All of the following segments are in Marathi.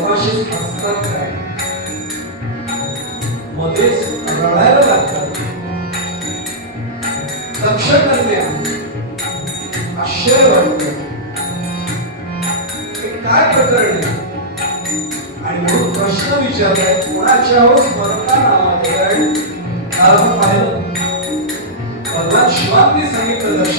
स्वतःशी हसतात काय मध्येच रडायला लागतात. लक्ष करण्या आश्चर्य वाटत. हे काय प्रकरण? आणि म्हणून प्रश्न विचारलाय कोणाच्यावर स्मरणा नावाचे कारण काल पाहिलं भगवान शिवांनी सांगितलं लक्ष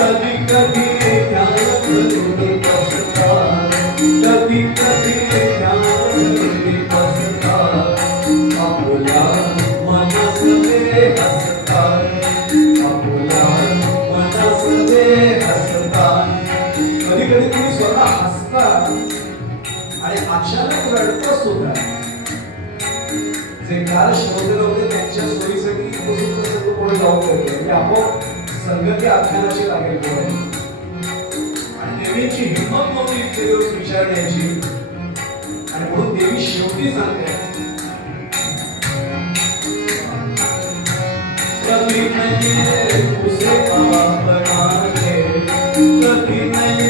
कभी कभी ध्यान करूंगी बसता कभी कधी ध्यान करूंगी बसता आपुल्या मनसवे हसता आपुल्या मनसवे हसता कधी कधी तुम्ही स्वतः हसता आणि अचानक रडतं सुद्धा जे काल श्रोते होते त्यांच्या सोयीसाठी पुढे जाऊ म्हणजे आपोआप संगती अभ्यानाची लागेल आणि देवीची हिंमत म्हणून इतके दिवस विचारण्याची. आणि म्हणून देवी शेवटी सांगते. कभी नहीं उसे पापना है? कभी नहीं